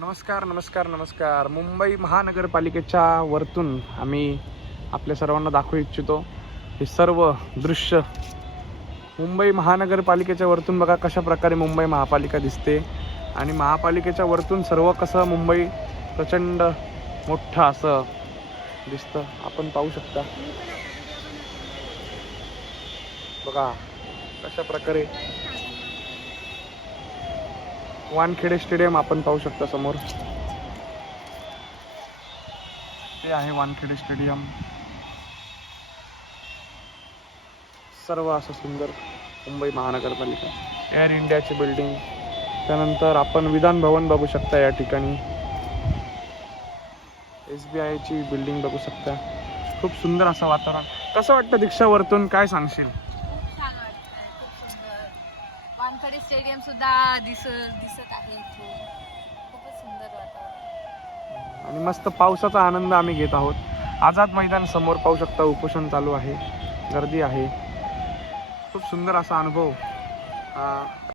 नमस्कार नमस्कार नमस्कार. मुंबई महानगरपालिकेच्या वरतून आम्ही आपल्या सर्वांना दाखवू इच्छितो. हे सर्व दृश्य मुंबई महानगरपालिकेच्या वरतून बघा कशा प्रकारे मुंबई महापालिका दिसते. आणि महापालिकेच्या वरतून सर्व कसं मुंबई प्रचंड मोठं असं दिसतं. आपण पाहू शकता. बघा कशा प्रकारे वानखेडे स्टेडियम आपण पाहू शकता समोर. ते आहे वानखेडे स्टेडियम. सर्व असं सुंदर मुंबई महानगरपालिका. एअर इंडियाची बिल्डिंग त्यानंतर आपण विधान भवन बघू शकता या ठिकाणी. एस बी आयची बिल्डिंग बघू शकता. खूप सुंदर असं वातावरण. कसं वाटतं दीक्षावरतून काय सांगशील खूप छान वाटतंय खूप सुंदर वानखडे स्टेडियम सुद्धा दिस दिसत आहे इथून खूपच सुंदर वातावरण. आणि मस्त पावसाचा आनंद आम्ही घेत आहोत. आझाद मैदान समोर पाहू शकता उपोषण चालू आहे. गर्दी आहे. खूप सुंदर असा अनुभव.